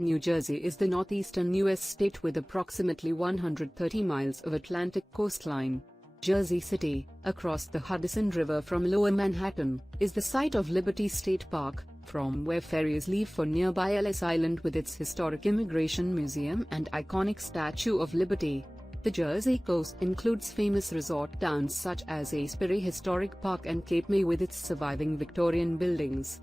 New Jersey is the northeastern U.S. state with approximately 130 miles of Atlantic coastline. Jersey City, across the Hudson River from Lower Manhattan, is the site of Liberty State Park, from where ferries leave for nearby Ellis Island with its historic Immigration Museum and iconic Statue of Liberty. The Jersey coast includes famous resort towns such as Asbury Historic Park and Cape May with its surviving Victorian buildings.